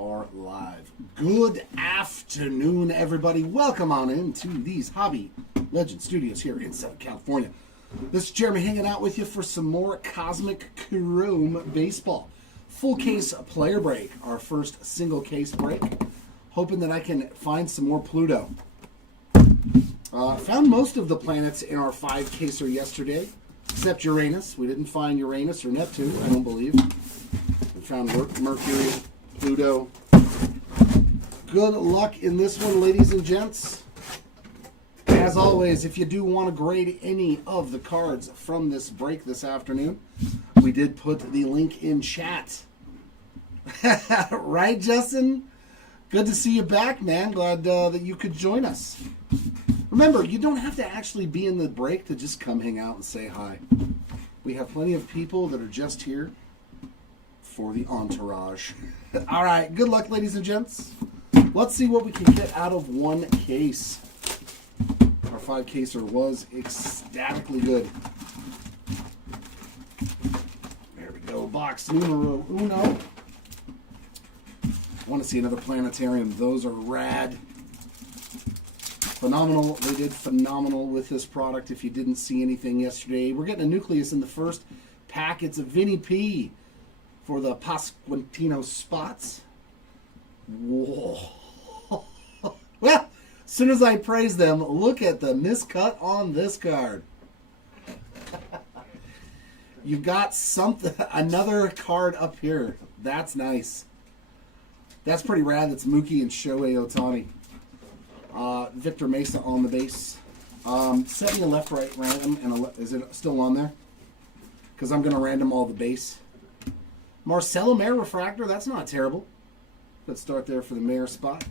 are live. Good afternoon, everybody. Welcome on into these Hobby Legend Studios here in Southern California. This is Jeremy hanging out with you for some more Cosmic Chrome Baseball. Full case player break, our first single case break. Hoping that I can find some more Pluto. Found most of the planets in our 5-caser yesterday, except Uranus. We didn't find Uranus or Neptune, I don't believe. We found Mercury, Pluto. Good luck in this one, ladies and gents. As always, if you do want to grade any of the cards from this break this afternoon, we did put the link in chat. Right, Justin? Good to see you back, man. Glad that you could join us. Remember, you don't have to actually be in the break to just come hang out and say hi. We have plenty of people that are just here for the entourage. All right, good luck, ladies and gents. Let's see what we can get out of one case. Our 5-caser was ecstatically good. There we go, box numero uno. I want to see another planetarium. Those are rad. Phenomenal. They did phenomenal with this product. If you didn't see anything yesterday, we're getting a nucleus in the first pack. It's a Vinny P for the Pasquantino spots. Whoa. Well, as soon as I praise them, look at the miscut on this card. You've got something, another card up here. That's nice. That's pretty rad. That's Mookie and Shohei Ohtani. Victor Mesa on the base. Set me a left-right random. And is it still on there? Because I'm going to random all the base. Marcelo Mayer refractor. That's not terrible. Let's start there for the Mayer spot.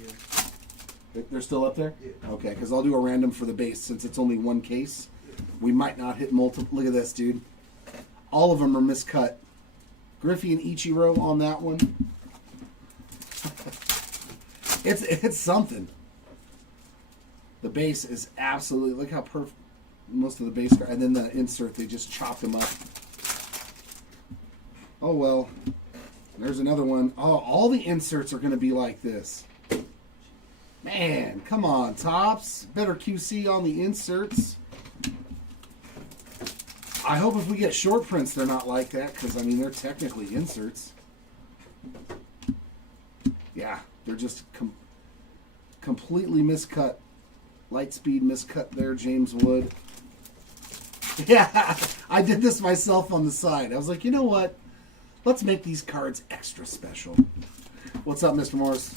Yeah. They're still up there? Yeah. Okay, because I'll do a random for the base since it's only one case. Yeah. We might not hit multiple. Look at this, dude. All of them are miscut. Griffey and Ichiro on that one. It's something. The base is absolutely, look how perfect most of the base, and then the insert, they just chopped them up. Oh well, there's another one. Oh, all the inserts are going to be like this. Man, come on, Topps. Better QC on the inserts. I hope if we get short prints, they're not like that, because, I mean, they're technically inserts. Yeah, they're just completely miscut. Lightspeed miscut there, James Wood. Yeah, I did this myself on the side. I was like, you know what? Let's make these cards extra special. What's up, Mr. Morris?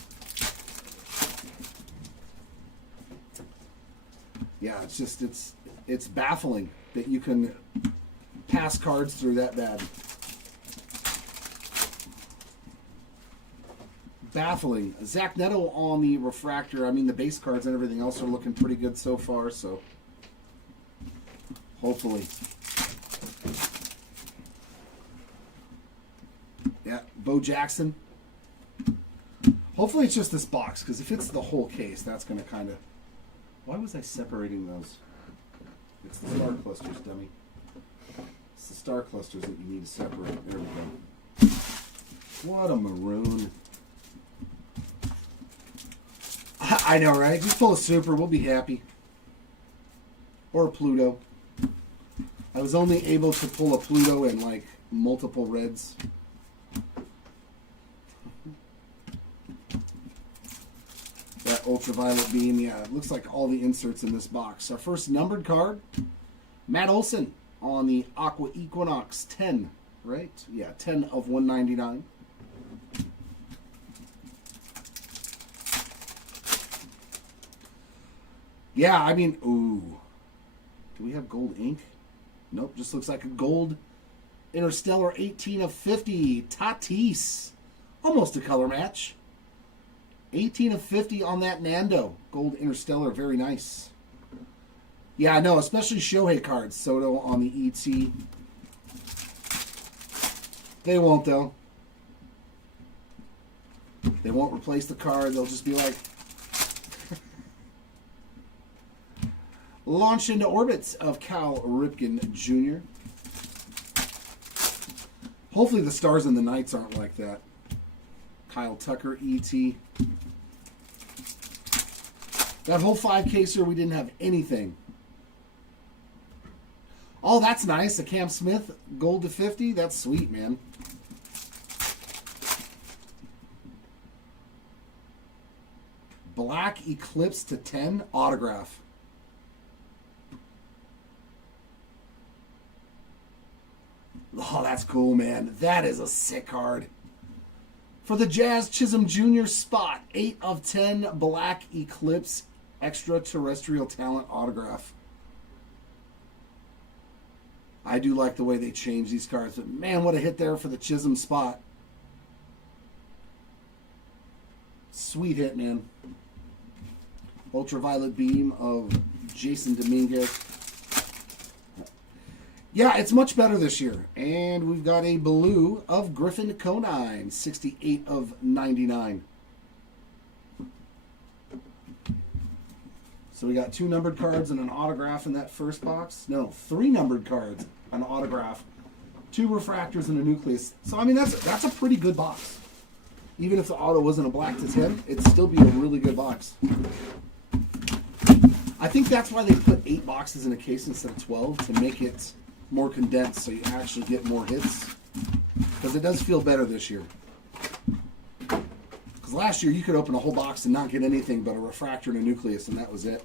Yeah, it's just, it's baffling that you can pass cards through that bad. Baffling. Zach Neto on the refractor. I mean, the base cards and everything else are looking pretty good so far, so hopefully. Yeah, Bo Jackson. Hopefully it's just this box, because if it's the whole case, that's going to kind of... Why was I separating those? It's the star clusters, dummy. It's the star clusters that you need to separate. There we go. What a maroon. I know, right? Just pull a super. We'll be happy. Or a Pluto. I was only able to pull a Pluto in, like, multiple reds. That ultraviolet beam, yeah, it looks like all the inserts in this box. Our first numbered card, Matt Olson on the Aqua Equinox 10, right? Yeah, 10 of 199. Yeah, I mean, ooh. Do we have gold ink? Nope, just looks like a gold Interstellar 18 of 50. Tatis. Almost a color match. 18 of 50 on that Nando. Gold Interstellar, very nice. Yeah, no, especially Shohei cards. Soto on the ET. They won't, though. They won't replace the card. They'll just be like... Launch into orbits of Cal Ripken Jr. Hopefully the Stars and the Knights aren't like that. Kyle Tucker, E.T. That whole 5-caser, we didn't have anything. Oh, that's nice. A Cam Smith gold to 50. That's sweet, man. Black Eclipse to 10 autograph. Oh, that's cool, man. That is a sick card. For the Jazz, Chisholm Jr. spot. 8 of 10 Black Eclipse extraterrestrial talent autograph. I do like the way they change these cards, but man, what a hit there for the Chisholm spot. Sweet hit, man. Ultraviolet Beam of Jason Dominguez. Yeah, it's much better this year. And we've got a blue of Griffin Conine, 68 of 99. So we got 2 numbered cards and an autograph in that first box. No, 3 numbered cards, an autograph, 2 refractors and a nucleus. So, I mean, that's a pretty good box. Even if the auto wasn't a black to 10, it'd still be a really good box. I think that's why they put 8 boxes in a case instead of 12, to make it more condensed so you actually get more hits. Because it does feel better this year. Because last year you could open a whole box and not get anything but a refractor and a nucleus, and that was it.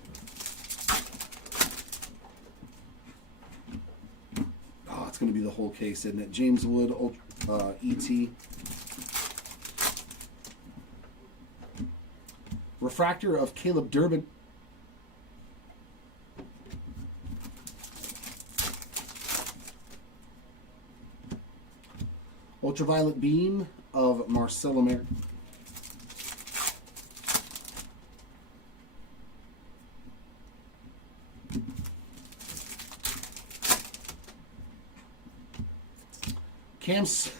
Oh, it's going to be the whole case, isn't it? James Wood, E.T. Refractor of Caleb Durbin. Ultraviolet Beam of Marcelo Mer. Cam's.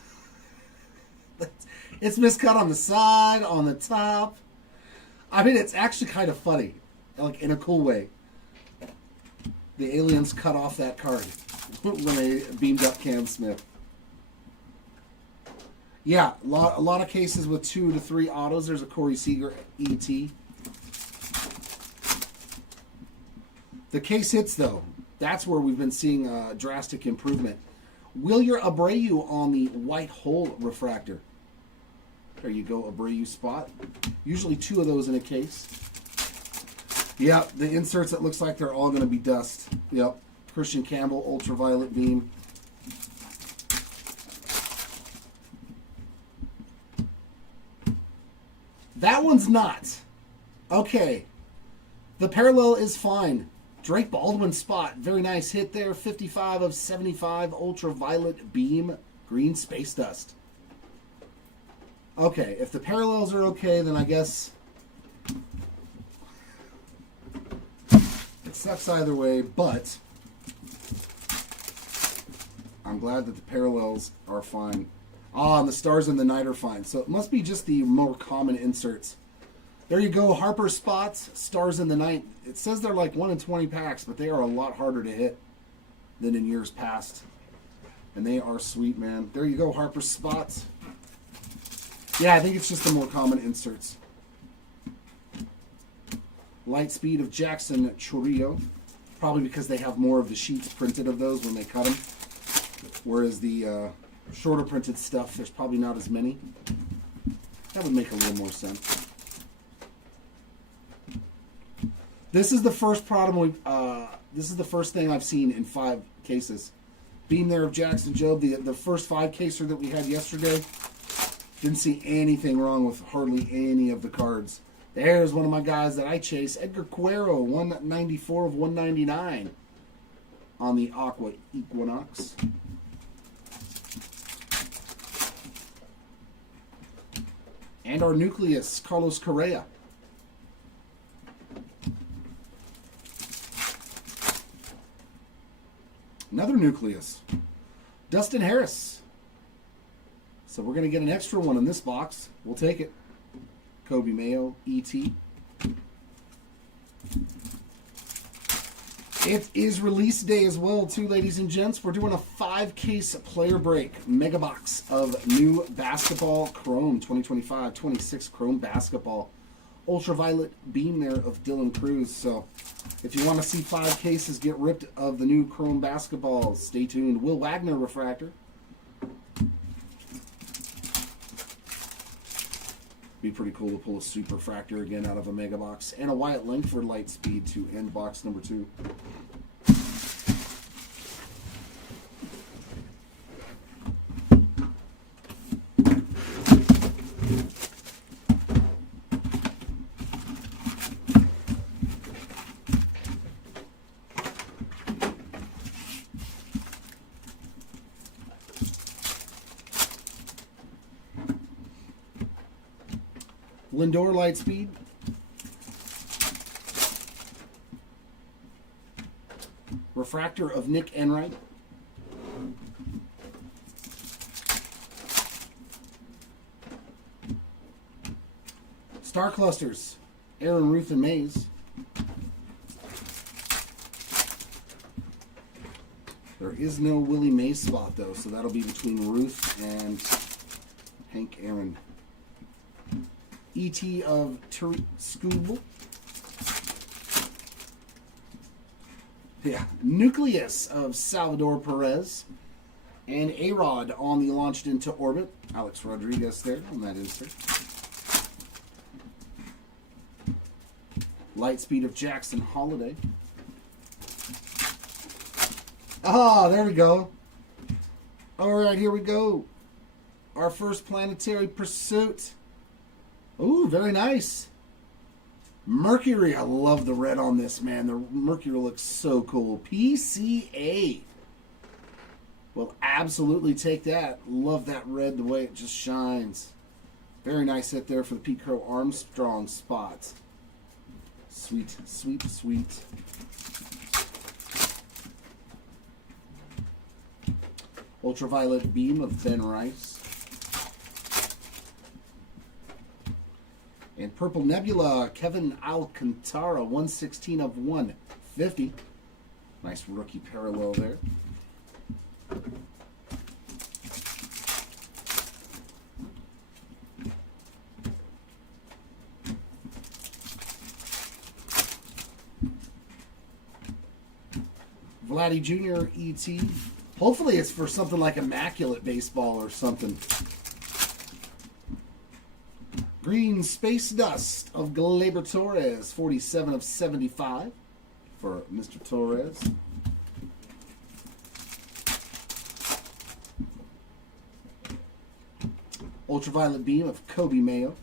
It's miscut on the side, on the top. I mean, it's actually kind of funny, like in a cool way. The aliens cut off that card when they beamed up Cam Smith. Yeah, a lot of cases with 2 to 3 autos. There's a Corey Seager ET. The case hits, though. That's where we've been seeing a drastic improvement. Wilyer Abreu on the white hole refractor. There you go, Abreu spot. Usually 2 of those in a case. Yeah, the inserts, it looks like they're all going to be dust. Yep. Christian Campbell, Ultraviolet Beam. That one's not. Okay. The parallel is fine. Drake Baldwin spot. Very nice hit there. 55 of 75 Ultraviolet Beam. Green Space Dust. Okay. If the parallels are okay, then I guess it sucks either way, but I'm glad that the parallels are fine. Ah, and the Stars and the Night are fine. So it must be just the more common inserts. There you go, Harper spots, Stars in the Night. It says they're like 1 in 20 packs, but they are a lot harder to hit than in years past. And they are sweet, man. There you go, Harper spots. Yeah, I think it's just the more common inserts. Light Speed of Jackson Chourio. Probably because they have more of the sheets printed of those when they cut them. Whereas the shorter printed stuff, there's probably not as many. That would make a little more sense. This is the first problem. This is the first thing I've seen in 5 cases. Beam there of Jackson Jobe, the first 5-caser that we had yesterday. Didn't see anything wrong with hardly any of the cards. There's one of my guys that I chase, Edgar Cuero, 194 of 199 on the Aqua Equinox. And our nucleus, Carlos Correa. Another nucleus, Dustin Harris. So we're going to get an extra one in this box. We'll take it. Kobe Mayo, E.T. It is release day as well, too, ladies and gents. We're doing a 5-case player break mega box of new basketball Chrome 2025-26 Chrome basketball. Ultraviolet beam there of Dylan Cruz. So if you want to see 5 cases get ripped of the new Chrome basketball, stay tuned. Will Wagner refractor. Be pretty cool to pull a super fractor again out of a mega box. And a Wyatt Langford light speed to end box number 2. Lindor Lightspeed. Refractor of Nick Enright. Star Clusters, Aaron Ruth and Mays. There is no Willie Mays spot though, so that'll be between Ruth and Hank Aaron. E.T. of Tariq Skubal. Yeah. Nucleus of Salvador Perez. And A-Rod on the launched into orbit. Alex Rodriguez there on that insert. Lightspeed of Jackson Holiday. Ah, there we go. All right, here we go. Our first Planetary Pursuit. Ooh, very nice. Mercury, I love the red on this, man. The Mercury looks so cool. PCA. We'll absolutely take that. Love that red, the way it just shines. Very nice hit there for the Pete Crow Armstrong spot. Sweet, sweet, sweet. Ultraviolet beam of Ben Rice. And Purple Nebula, Kevin Alcantara, 116 of 150. Nice rookie parallel there. Vladdy Jr., E.T. Hopefully it's for something like Immaculate Baseball or something. Green Space Dust of Gleyber Torres, 47 of 75 for Mr. Torres. Ultraviolet Beam of Kobe Mayo.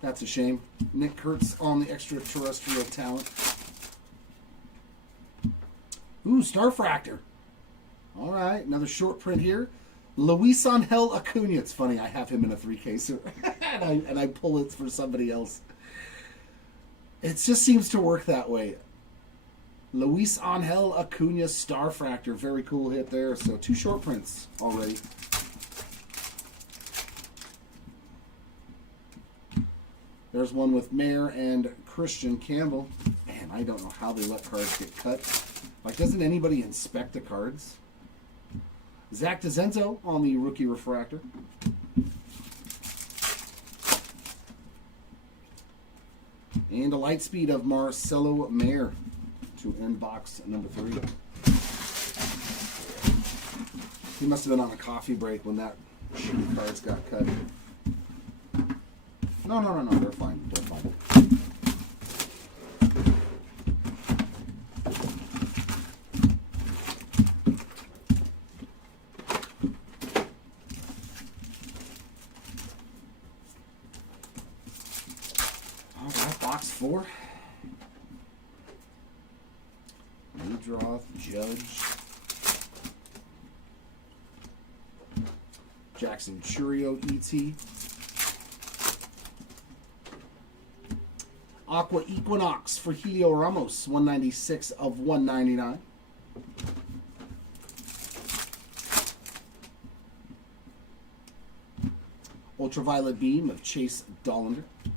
That's a shame. Nick Kurtz on the extraterrestrial talent. Ooh, Starfractor. All right, another short print here. Luis Angel Acuna. It's funny, I have him in a 3-caser, and I pull it for somebody else. It just seems to work that way. Luis Angel Acuna Starfractor. Very cool hit there. So 2 short prints already. There's one with Mayer and Christian Campbell. Man, I don't know how they let cards get cut. Like, doesn't anybody inspect the cards? Zach DeZenzo on the rookie refractor. And a light speed of Marcelo Mayer to end box number 3. He must have been on a coffee break when that sheet of cards got cut. No, they're fine. They're fine. All right, box 4. Woodruff, Judge. Jackson Churio, E.T. Aqua Equinox for Helio Ramos, 196 of 199. Ultraviolet Beam of Chase Dollander. I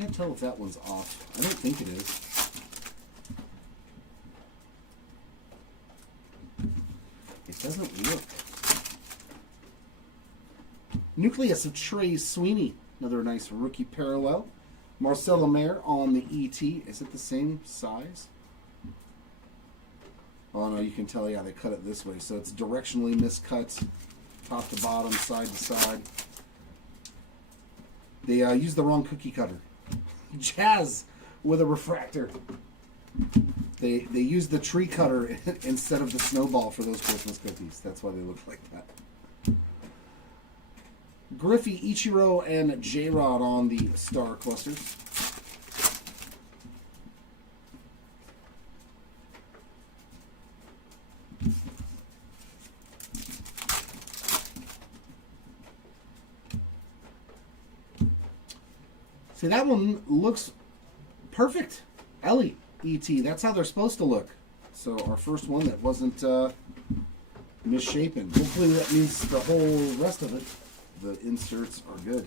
can't tell if that one's off. I don't think it is. It doesn't look. Nucleus of Trey Sweeney. Another nice rookie parallel. Marcelo Mayer on the ET. Is it the same size? Oh no, you can tell, yeah, they cut it this way. So it's directionally miscut, top to bottom, side to side. They used the wrong cookie cutter. Jazz with a refractor. They used the tree cutter instead of the snowball for those Christmas cookies. That's why they look like that. Griffey, Ichiro, and J-Rod on the star clusters. See, that one looks perfect. Ellie, E.T. That's how they're supposed to look. So our first one that wasn't misshapen. Hopefully that means the whole rest of it, the inserts are good.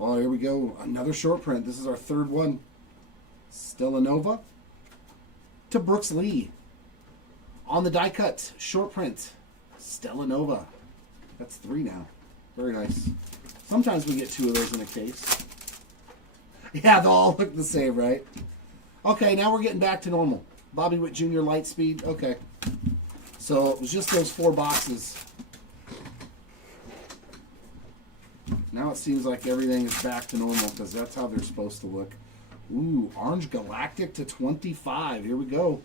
Oh, here we go. Another short print. This is our third one. Stella Nova to Brooks Lee. On the die cut, short print. Stella Nova. That's 3 now. Very nice. Sometimes we get 2 of those in a case. Yeah, they all look the same, right? Okay, now we're getting back to normal. Bobby Witt Jr. Lightspeed. Okay. So it was just those 4 boxes. Now it seems like everything is back to normal because that's how they're supposed to look. Ooh, Orange Galactic to 25. Here we go.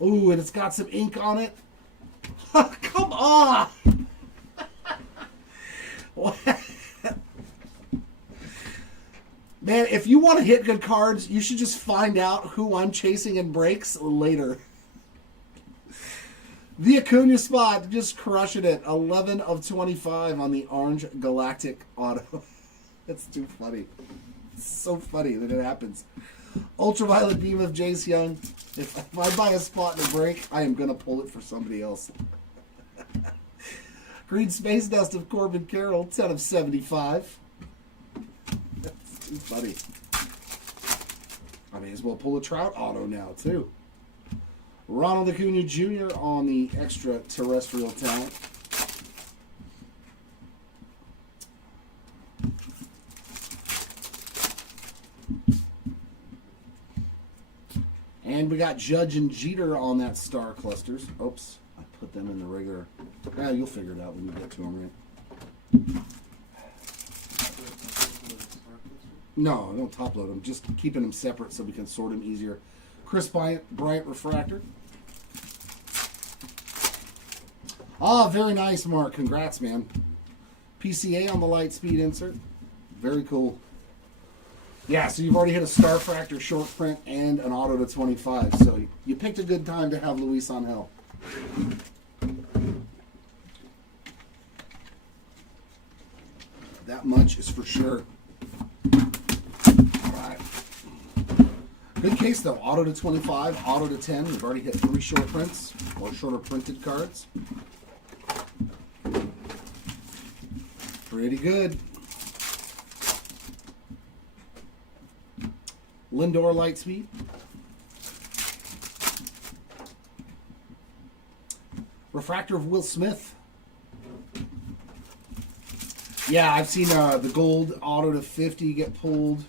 Ooh, and it's got some ink on it. Come on! Man, if you want to hit good cards, you should just find out who I'm chasing in breaks later. The Acuna spot, just crushing it. 11 of 25 on the Orange Galactic auto. That's too funny. It's so funny that it happens. Ultraviolet Beam of Jace Young. If I buy a spot in a break, I am going to pull it for somebody else. Green Space Dust of Corbin Carroll, 10 of 75. That's too funny. I may as well pull a Trout auto now, too. Ronald Acuna Jr. on the extraterrestrial talent. And we got Judge and Jeter on that star clusters. Oops, I put them in the regular. Yeah, you'll figure it out when you get to them, right? No, don't top load them. Just keeping them separate so we can sort them easier. Chris Bryant refractor. Ah, very nice, Mark. Congrats, man. PCA on the Lightspeed insert. Very cool. Yeah, so you've already hit a Starfractor short print and an auto to 25. So you picked a good time to have Luis Angel. That much is for sure. All right. Good case, though. Auto to 25, auto to 10. We've already hit 3 short prints or shorter printed cards. Pretty good. Lindor Lightspeed. Refractor of Will Smith. Yeah, I've seen the gold auto to 50 get pulled.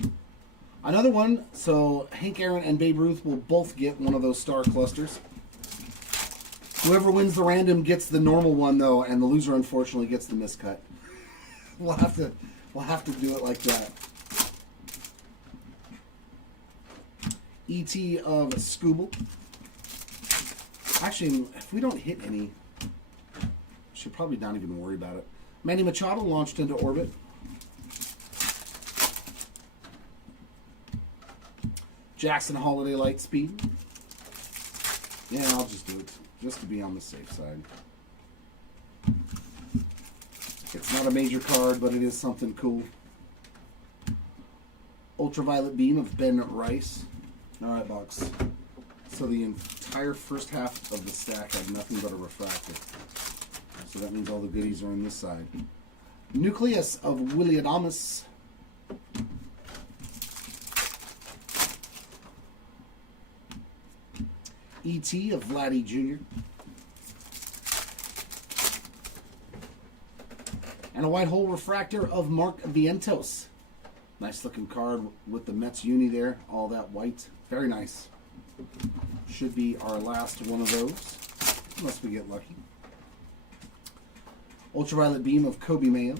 Another one, so Hank Aaron and Babe Ruth will both get one of those star clusters. Whoever wins the random gets the normal one, though, and the loser, unfortunately, gets the miscut. We'll have to do it like that. E.T. of Scooble. Actually, if we don't hit any, should probably not even worry about it. Manny Machado launched into orbit. Jackson Holiday Lightspeed. Yeah, I'll just do it, just to be on the safe side. It's not a major card, but it is something cool. Ultraviolet Beam of Ben Rice. All right, Box. So the entire first half of the stack had nothing but a refractor. So that means all the goodies are on this side. Nucleus of Willie Adames. E.T. of Vladdy Jr. And a white hole refractor of Mark Vientos. Nice looking card with the Mets uni there. All that white. Very nice. Should be our last one of those. Unless we get lucky. Ultraviolet beam of Kobe Mayo.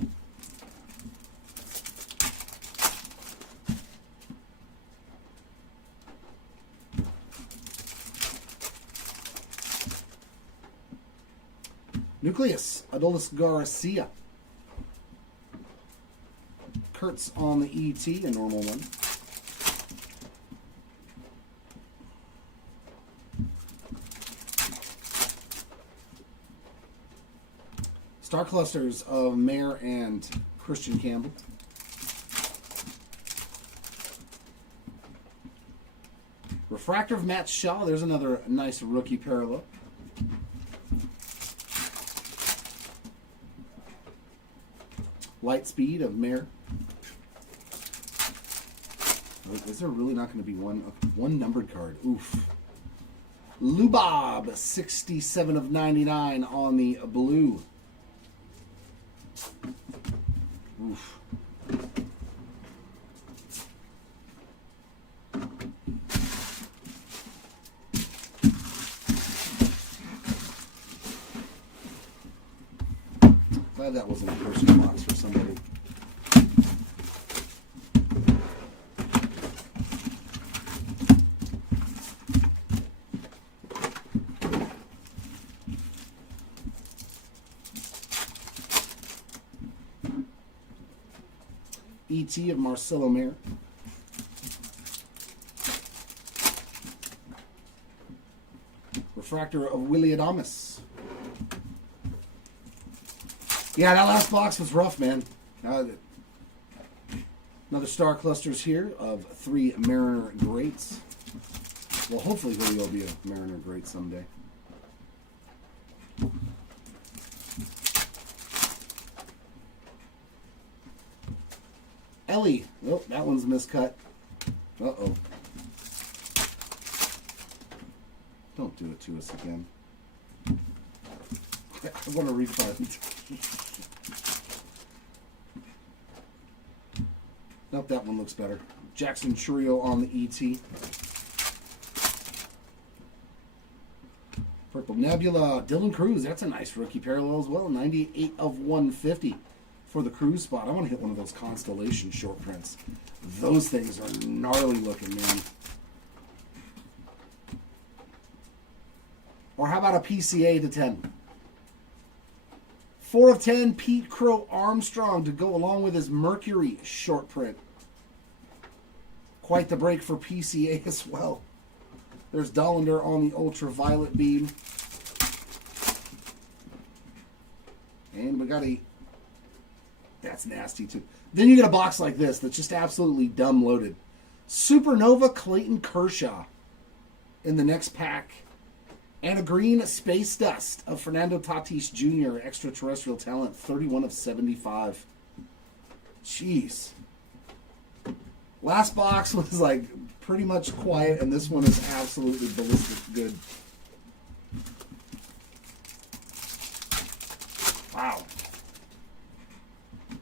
Nucleus, Adolis Garcia. Kurtz on the ET, a normal one. Star clusters of Mayer and Christian Campbell. Refractor of Matt Shaw. There's another nice rookie parallel. Light Speed of Mayer. Is there really not going to be one numbered card? Oof. Lubob, 67 of 99 on the blue. Oof. Glad that wasn't a personal box for somebody. E.T. of Marcelo Mayer. Refractor of Willie Adames. Yeah, that last box was rough, man. Another star clusters here of 3 Mariner Greats. Well, hopefully Julio will be a Mariner Great someday. Ellie. Oh, that one's miscut. Uh-oh. Don't do it to us again. I want a refund. Nope, that one looks better. Jackson Chourio on the ET. Purple Nebula. Dylan Cruz. That's a nice rookie parallel as well. 98 of 150 for the Cruz spot. I want to hit one of those Constellation short prints. Those things are gnarly looking, man. Or how about a PCA to 10? 4 of 10, Pete Crow Armstrong to go along with his Mercury short print. Quite the break for PCA as well. There's Dollander on the ultraviolet beam. And we got a... That's nasty too. Then you get a box like this that's just absolutely dumb loaded. Supernova Clayton Kershaw in the next pack. And a green Space Dust of Fernando Tatis Jr., extraterrestrial talent, 31 of 75. Jeez. Last box was like pretty much quiet, and this one is absolutely ballistic good. Wow.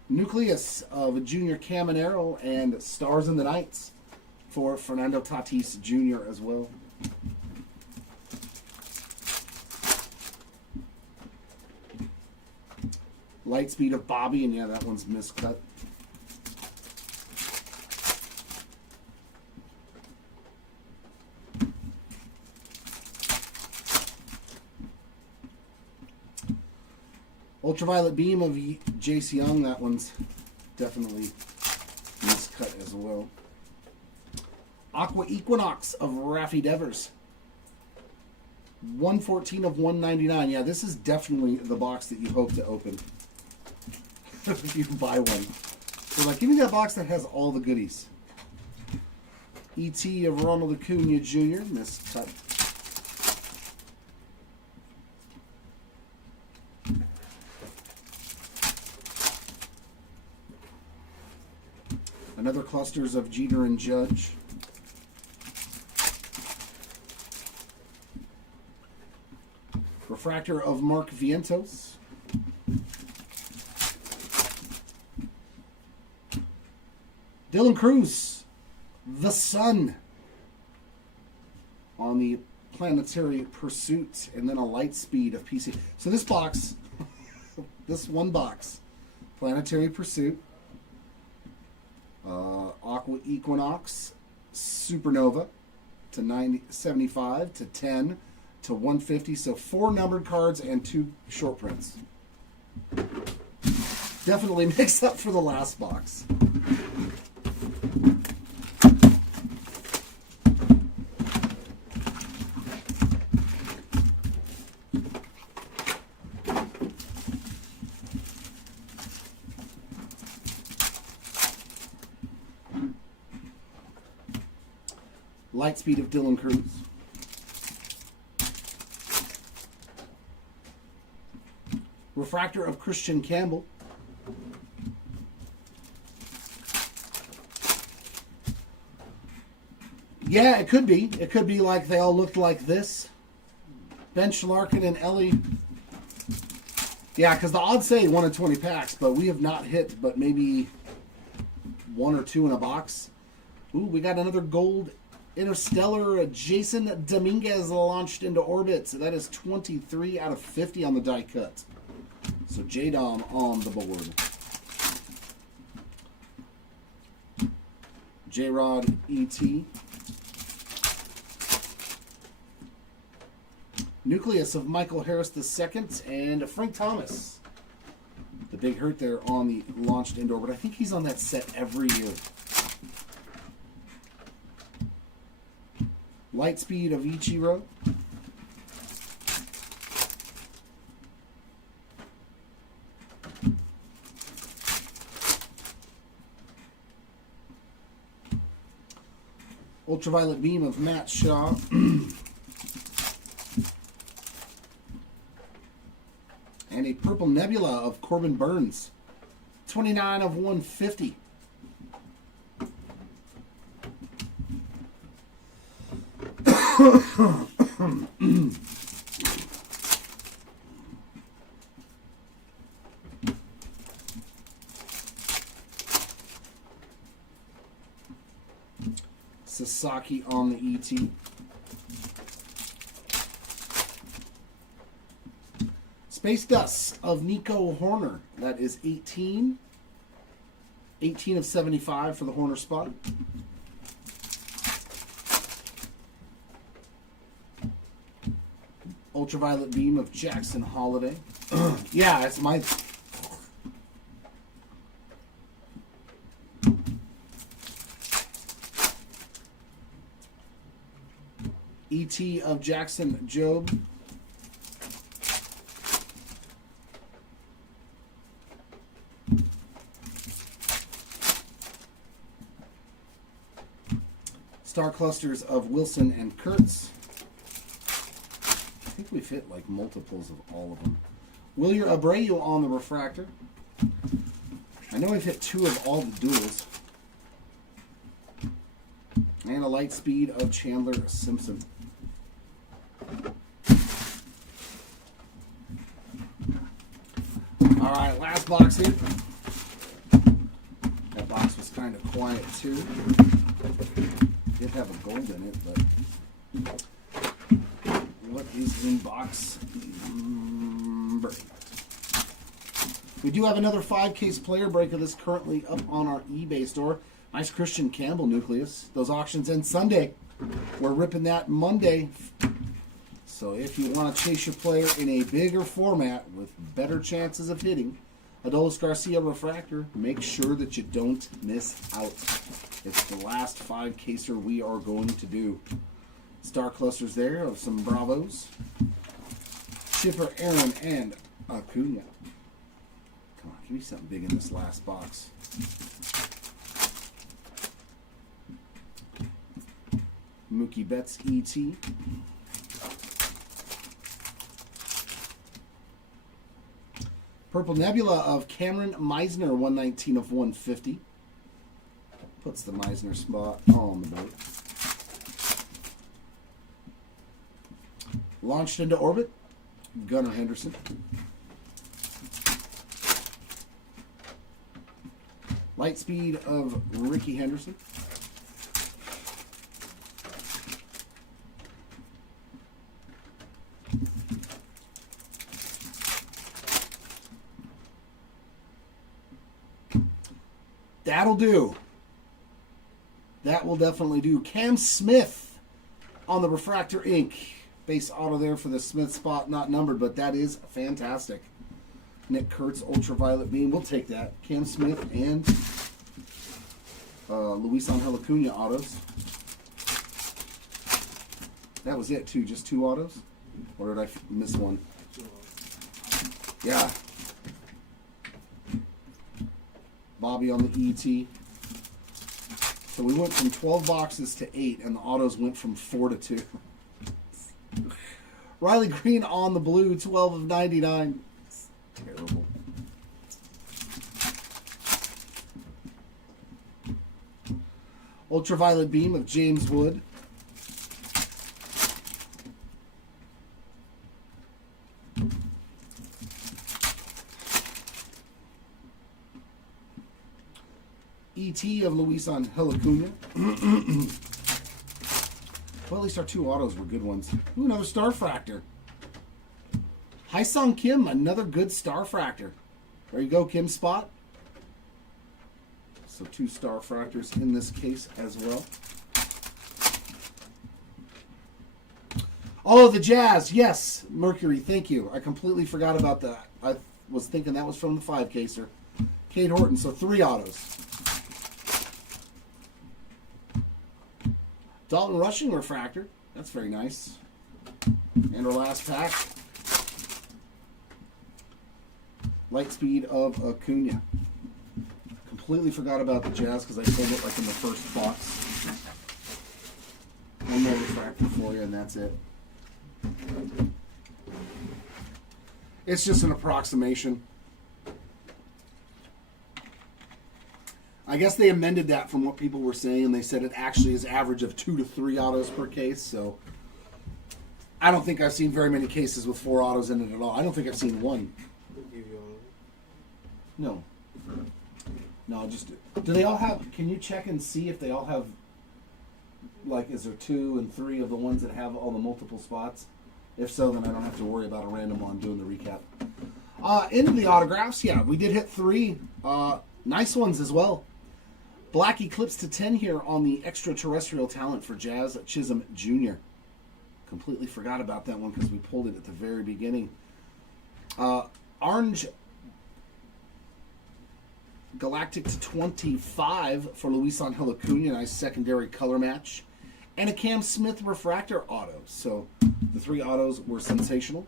Nucleus of Junior Caminero and Stars in the Nights for Fernando Tatis Jr. as well. Light Speed of Bobby, and yeah, that one's miscut. Ultraviolet Beam of Jace Young, that one's definitely miscut as well. Aqua Equinox of Raffy Devers. 114 of 199. Yeah, this is definitely the box that you hope to open. If you buy one. So like, give me that box that has all the goodies. E.T. of Ronald Acuna Jr. Miscut. Another clusters of Jeter and Judge. Refractor of Mark Vientos. Dylan Cruz, the Sun, on the Planetary Pursuit, and then a light speed of PC. So this box, this one box, Planetary Pursuit, Aqua Equinox, Supernova to 75 to 10 to 150. So 4 numbered cards and 2 short prints. Definitely makes up for the last box. Light speed of Dylan Cruz. Refractor of Christian Campbell. Yeah, it could be. It could be like they all looked like this. Bench Larkin and Ellie. Yeah, because the odds say 1 in 20 packs, but we have not hit but maybe 1 or 2 in a box. Ooh, we got another gold Interstellar. Jason Dominguez launched into orbit. So that is 23 out of 50 on the die cut. So J-Dom on the board. J-Rod E.T. Nucleus of Michael Harris II and Frank Thomas. The big hurt there on the launched into orbit. I think he's on that set every year. Light speed of Ichiro. Ultraviolet beam of Matt Shaw. And a purple nebula of Corbin Burns. 29 of 150. Sasaki on the ET. Space Dust of Nico Horner. That is 18. 18 of 75 for the Horner spot. Ultraviolet beam of Jackson Holiday. Yeah, it's my... E.T. of Jackson Job. Star Clusters of Wilson and Kurtz. I think we've hit like multiples of all of them. Wilyer Abreu on the refractor. I know we've hit 2 of all the duels. And a light speed of Chandler Simpson. All right, last box here. That box was kind of quiet too. Did have a gold in it, but what is in box break? We do have another 5-case player break of this currently up on our eBay store. Nice Christian Campbell nucleus. Those auctions end Sunday. We're ripping that Monday. So if you want to chase your player in a bigger format with better chances of hitting, Adolis Garcia refractor, make sure that you don't miss out. It's the last 5-caser we are going to do. Star clusters there of some Bravos. Chipper, Aaron, and Acuna. Come on, give me something big in this last box. Mookie Betts E.T. Purple Nebula of Cameron Meisner, 119 of 150. Puts the Meisner spot on the board. Launched into orbit, Gunnar Henderson. Light speed of Ricky Henderson. That'll do. That will definitely do. Cam Smith on the Refractor Ink. Base auto there for the Smith spot. Not numbered, but that is fantastic. Nick Kurtz, Ultraviolet Beam. We'll take that. Cam Smith and Luis Angel Acuna autos. That was it, too. Just 2 autos? Or did I miss one? Yeah. Bobby on the ET. So we went from 12 boxes to 8, and the autos went from 4 to 2. Riley Green on the blue, 12 of 99. It's terrible. Ultraviolet Beam of James Wood. ET of Luis Angel Acuna. Well, at least our 2 autos were good ones. Ooh, another Starfractor. Haesung Kim, another good Starfractor. There you go, Kim spot. So 2 Starfractors in this case as well. Oh, the Jazz. Yes, Mercury. Thank you. I completely forgot about that. I was thinking that was from the 5-caser. Cade Horton. So 3 autos. Dalton Rushing Refractor. That's very nice. And our last pack. Light speed of Acuna. Completely forgot about the Jazz because I pulled it like in the first box. One more refractor for you and that's it. It's just an approximation. I guess they amended that from what people were saying. They said it actually is average of 2 to 3 autos per case. So I don't think I've seen very many cases with 4 autos in it at all. I don't think I've seen one. No. No, just do they all have? Can you check and see if they all have? Like, is there 2 and 3 of the ones that have all the multiple spots? If so, then I don't have to worry about a random one doing the recap. Into the autographs, yeah, we did hit 3 nice ones as well. Black Eclipse to 10 here on the extraterrestrial talent for Jazz Chisholm Jr. Completely forgot about that one because we pulled it at the very beginning. Orange Galactic to 25 for Luis Angel Acuna. Nice secondary color match. And a Cam Smith Refractor auto. So the 3 autos were sensational.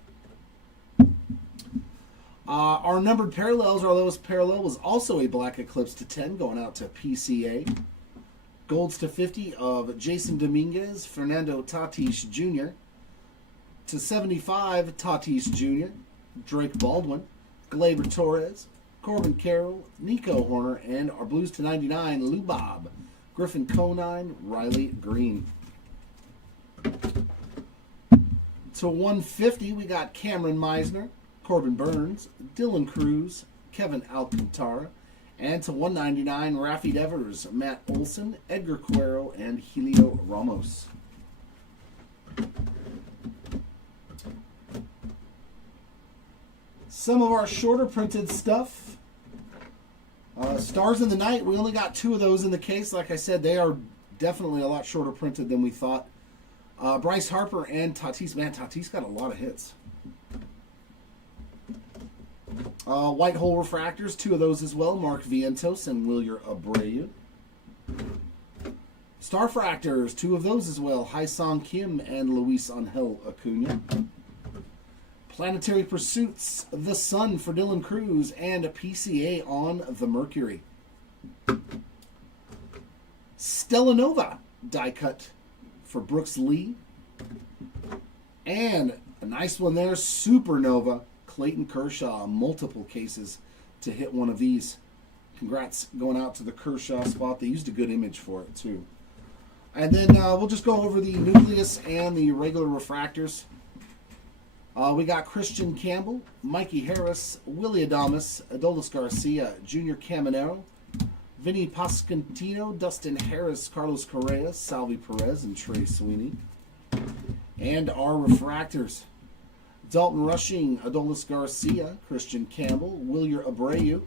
Our numbered parallels, our lowest parallel was also a Black Eclipse to 10 going out to PCA. Golds to 50 of Jason Dominguez, Fernando Tatis Jr. To 75, Tatis Jr., Drake Baldwin, Gleyber Torres, Corbin Carroll, Nico Horner, and our Blues to 99, Lou Bob, Griffin Conine, Riley Green. To 150, we got Cameron Meisner, Corbin Burns, Dylan Cruz, Kevin Alcantara, and to 199, Rafi Devers, Matt Olson, Edgar Cuero, and Helio Ramos. Some of our shorter printed stuff. Stars in the Night, we only got 2 of those in the case. Like I said, they are definitely a lot shorter printed than we thought. Bryce Harper and Tatis. Man, Tatis got a lot of hits. White Hole Refractors, 2 of those as well. Mark Vientos and Wilyer Abreu. Starfractors, 2 of those as well. Haesung Kim and Luis Angel Acuna. Planetary Pursuits, The Sun for Dylan Cruz, and a PCA on the Mercury. Stellanova die cut for Brooks Lee. And a nice one there, Supernova, Clayton Kershaw, multiple cases to hit one of these. Congrats going out to the Kershaw spot. They used a good image for it, too. And then we'll just go over the nucleus and the regular refractors. We got Christian Campbell, Mikey Harris, Willie Adames, Adolis Garcia, Junior Caminero, Vinny Pasquantino, Dustin Harris, Carlos Correa, Salvi Perez, and Trey Sweeney. And our refractors. Dalton Rushing, Adolis Garcia, Christian Campbell, Wilyer Abreu,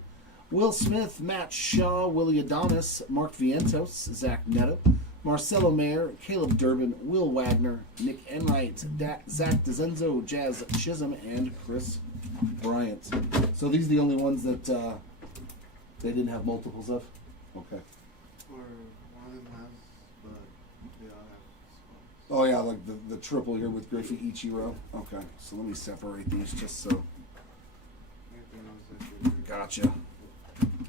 Will Smith, Matt Shaw, Willie Adames, Mark Vientos, Zach Neto, Marcelo Mayer, Caleb Durbin, Will Wagner, Nick Enright, Zach DeZenzo, Jazz Chisholm, and Chris Bryant. So these are the only ones that they didn't have multiples of? Okay. Or one of them has, but they all have spots. Oh yeah, like the triple here with Griffey Ichiro. Okay, so let me separate these just so. Everything else is good. Gotcha.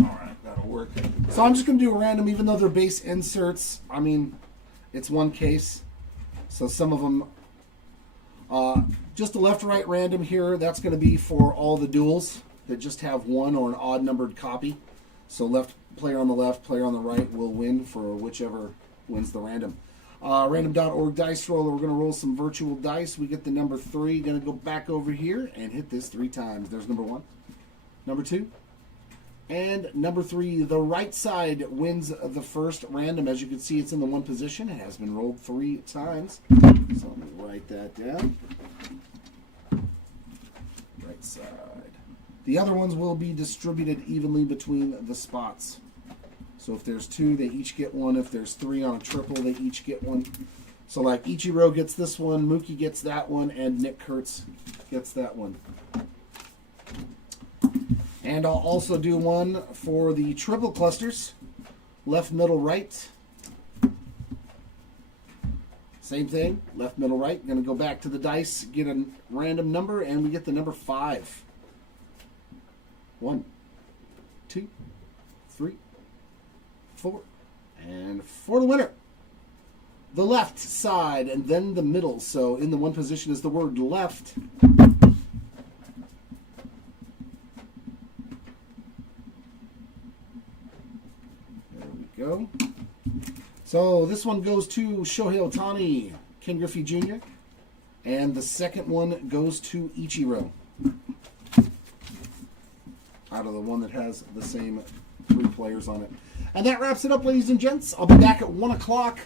Alright, that'll work. So I'm just going to do a random, even though they're base inserts. I mean, it's one case. So some of them, just a left-right random here. That's going to be for all the duels that just have one or an odd-numbered copy. So left player on the left, player on the right will win for whichever wins the random. Random.org dice roller. We're going to roll some virtual dice. We get the number 3. Going to go back over here and hit this 3 times. There's number 1. Number 2. And number 3, the right side wins the first random. As you can see, it's in the 1 position. It has been rolled 3 times. So let me write that down. Right side. The other ones will be distributed evenly between the spots. So if there's 2, they each get 1. If there's 3 on a triple, they each get 1. So like Ichiro gets this one, Mookie gets that one, and Nick Kurtz gets that one. And I'll also do one for the triple clusters. Left, middle, right. Same thing. Left, middle, right. Going to go back to the dice, get a random number, and we get the number 5. 1, 2, 3, 4. And for the winner, the left side and then the middle. So in the 1 position is the word left. Go. So this one goes to Shohei Ohtani, Ken Griffey Jr., and the second one goes to Ichiro. Out of the one that has the same 3 players on it. And that wraps it up, ladies and gents. I'll be back at 1 o'clock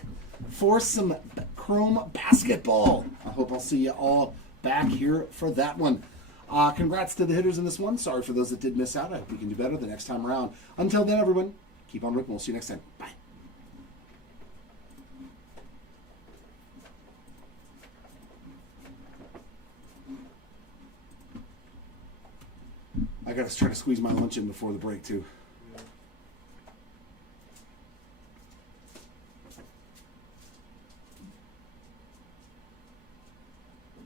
for some Chrome basketball. I hope I'll see you all back here for that one. Congrats to the hitters in this one. Sorry for those that did miss out. I hope we can do better the next time around. Until then, everyone, keep on ripping. We'll see you next time. Bye. I got to try to squeeze my lunch in before the break, too.